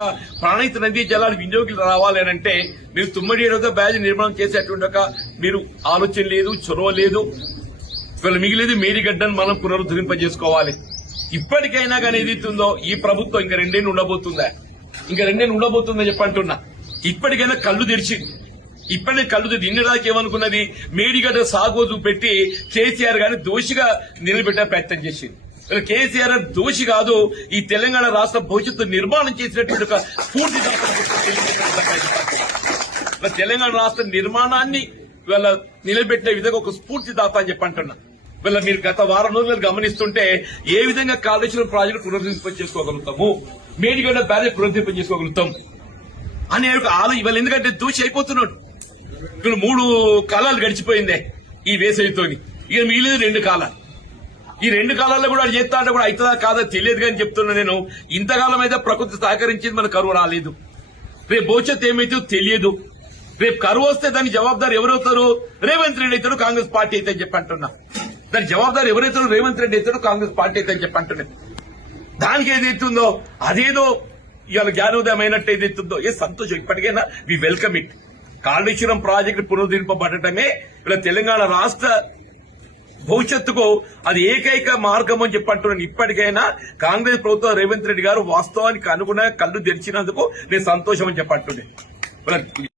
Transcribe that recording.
ప్రాణహిత నదీ జలాలు వినియోగులు రావాలి అని అంటే మీరు తుమ్మడి ఏడవతో బ్యాజ్ నిర్మాణం చేసేటువంటి మీరు ఆలోచన లేదు, చొరవ లేదు. ఇవాళ మిగిలేదు మేడిగడ్డను మనం పునరుద్ధరింపజేసుకోవాలి. ఇప్పటికైనా కానీ ఏదైతుందో ఈ ప్రభుత్వం ఇంకా రెండేళ్ళు ఉండబోతుందా, ఇంకా రెండేళ్ళు ఉండబోతుందని చెప్పంటున్నా. ఇప్పటికైనా కళ్ళు తెరిచింది. ఇప్పటికే కళ్ళు తెరిచి ఇన్నదాకా ఏమనుకున్నది, మేడిగడ్డ సాగు పెట్టి కేసీఆర్ గారిని దోషిగా నిలబెట్టే ప్రయత్నం చేసింది. కేసీఆర్ దోషి కాదు, ఈ తెలంగాణ రాష్ట్ర భవిష్యత్తు నిర్మాణం చేసినటువంటి ఒక స్ఫూర్తి తెలంగాణ రాష్ట్ర నిర్మాణాన్ని వీళ్ళ నిలబెట్టే విధంగా ఒక స్ఫూర్తిదాత అని చెప్పంటున్నా. వీళ్ళ మీరు గత వారం రోజులు గమనిస్తుంటే ఏ విధంగా కాళేశ్వరం ప్రాజెక్టు పునరుద్ధరింప చేసుకోగలుగుతాము, మేడిగడ్డ బ్యారేజ్ పునరుద్ధరింప చేసుకోగలుగుతాం అనే ఇవాళ ఎందుకంటే దోషి అయిపోతున్నాడు. ఇక్కడ 3 కాలాలు గడిచిపోయిందే ఈ వేసవితోని, ఇక మిగిలింది 2 కాలాలు. ఈ 2 కాలాల్లో కూడా చేస్తా అంటే కూడా అవుతుందా కాదా తెలియదు కానీ చెప్తున్నా నేను. ఇంతకాలం అయితే ప్రకృతి సహకరించింది, మన కరువు రాలేదు. రేపు భవిష్యత్తు ఏమైతే తెలియదు. రేపు కరువు వస్తే దానికి జవాబుదారు ఎవరవుతారు? రేవంత్ రెడ్డి అవుతాడు, కాంగ్రెస్ పార్టీ అయితే అని చెప్పంటున్నా. దానికి జవాబుదారు ఎవరైతారో రేవంత్ రెడ్డి అవుతాడు, కాంగ్రెస్ పార్టీ అయితే అని చెప్పంటున్నా. దానికి ఏదైతుందో అదేదో ఇవాళ జ్ఞానోదయం అయినట్టు ఏదైతుందో ఏ సంతోషం. ఇప్పటికైనా we welcome it. Kaleshwaram project పునరుద్ధరింపబడటమే ఇలా తెలంగాణ రాష్ట్ర భవిష్యత్తుకు అది ఏకైక మార్గం అని చెప్పంటున్నాను. ఇప్పటికైనా కాంగ్రెస్ ప్రభుత్వం రేవంత్ రెడ్డి గారు వాస్తవానికి అనుగుణంగా కళ్ళు తెరిచినందుకు నేను సంతోషం అని చెప్పంటున్నాను.